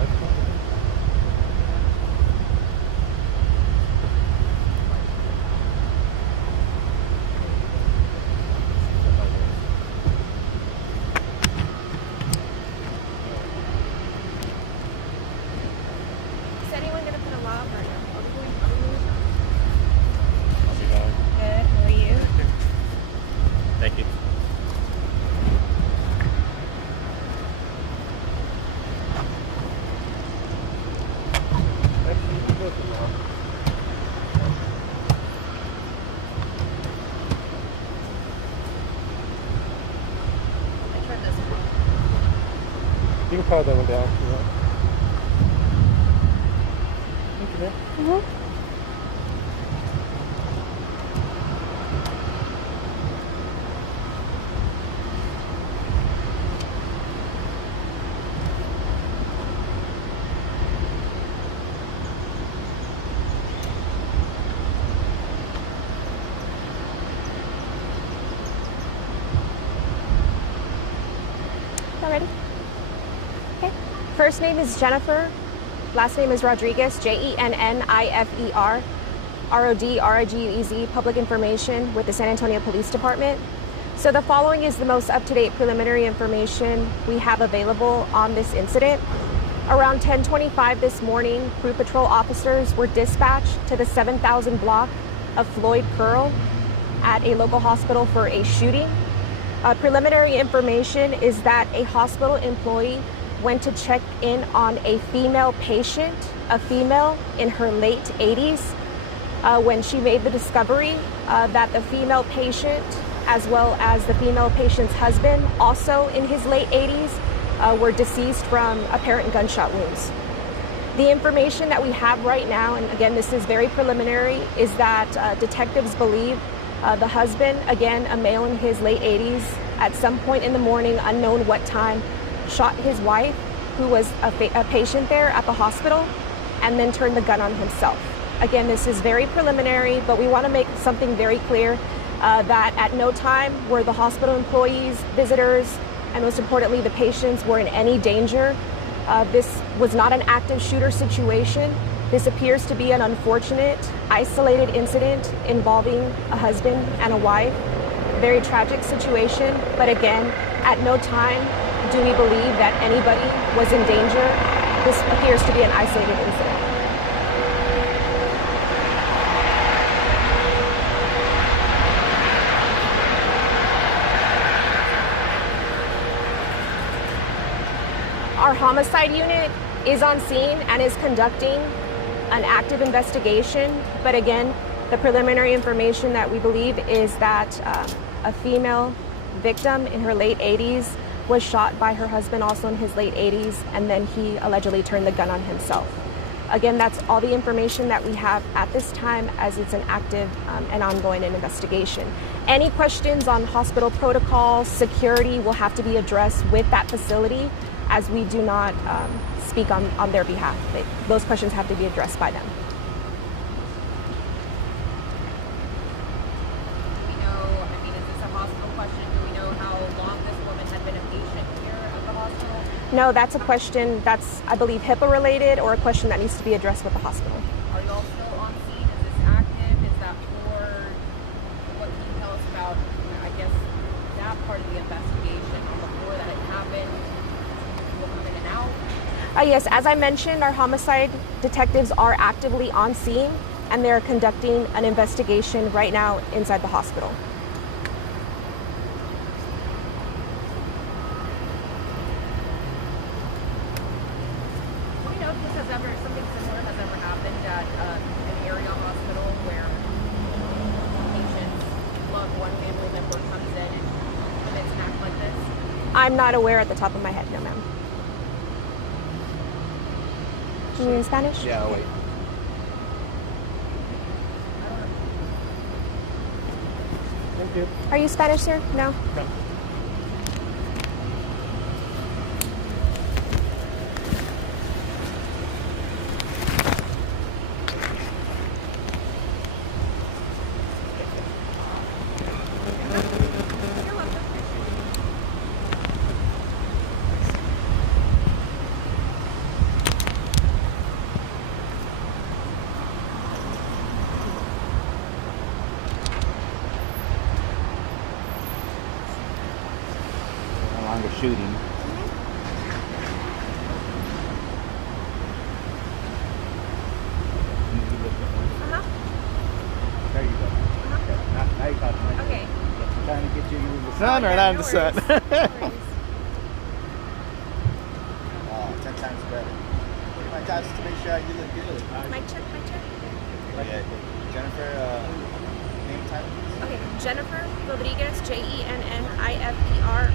Is anyone gonna put a lock or no? How's it going? Good. How are you? Thank you. I tried this one. You can power that one down. if you want. Thank you, man. All ready? Okay. First name is Jennifer. Last name is Rodriguez, Jennifer. RODRIGUEZ, Public Information with the San Antonio Police Department. So the following is the most up-to-date preliminary information we have available on this incident. Around 10:25 this morning, Crew Patrol officers were dispatched to the 7000 block of Floyd Curl at a local hospital for a shooting. Preliminary information is that a hospital employee went to check in on a female patient, a female in her late 80s, when she made the discovery that the female patient, as well as the female patient's husband, also in his late 80s, were deceased from apparent gunshot wounds. The information that we have right now, and again, this is very preliminary, is that detectives believe the husband, again, a male in his late 80s, at some point in the morning, unknown what time, shot his wife, who was a patient there at the hospital, and then turned the gun on himself. Again, this is very preliminary, but we want to make something very clear that at no time were the hospital employees, visitors, and most importantly, the patients were in any danger. This was not an active shooter situation. This appears to be an unfortunate, isolated incident involving a husband and a wife. Very tragic situation, but again, at no time do we believe that anybody was in danger. This appears to be an isolated incident. Our homicide unit is on scene and is conducting an active investigation, but again, the preliminary information that we believe is that a female victim in her late 80s was shot by her husband, also in his late 80s, and then he allegedly turned the gun on himself. Again, that's all the information that we have at this time, as it's an active and ongoing investigation. Any questions on hospital protocols, security will have to be addressed with that facility, as we do not speak on their behalf. Those questions have to be addressed by them. No, that's a question that's, I believe, HIPAA related, or a question that needs to be addressed with the hospital. Are you all still on scene? Is this active? Is that for, what can you tell us about, I guess, that part of the investigation before that it happened? People come in and out? Yes, as I mentioned, our homicide detectives are actively on scene, and they're conducting an investigation right now inside the hospital. Something similar has ever happened at an area hospital where patients, loved one family member comes in and commits an act like this? I'm not aware at the top of my head, no ma'am. Can you in Spanish? Yeah, I'll wait. Thank you. Are you Spanish, sir? No? No. shooting. Uh-huh. There you go. Now you got it. Okay. Trying to get you in the sun or not in the sun? No worries. Oh, 10 times better. My job is to make sure you look good. My check, my check. Yeah. Jennifer, name time? Okay, Jennifer Rodriguez, Jennifer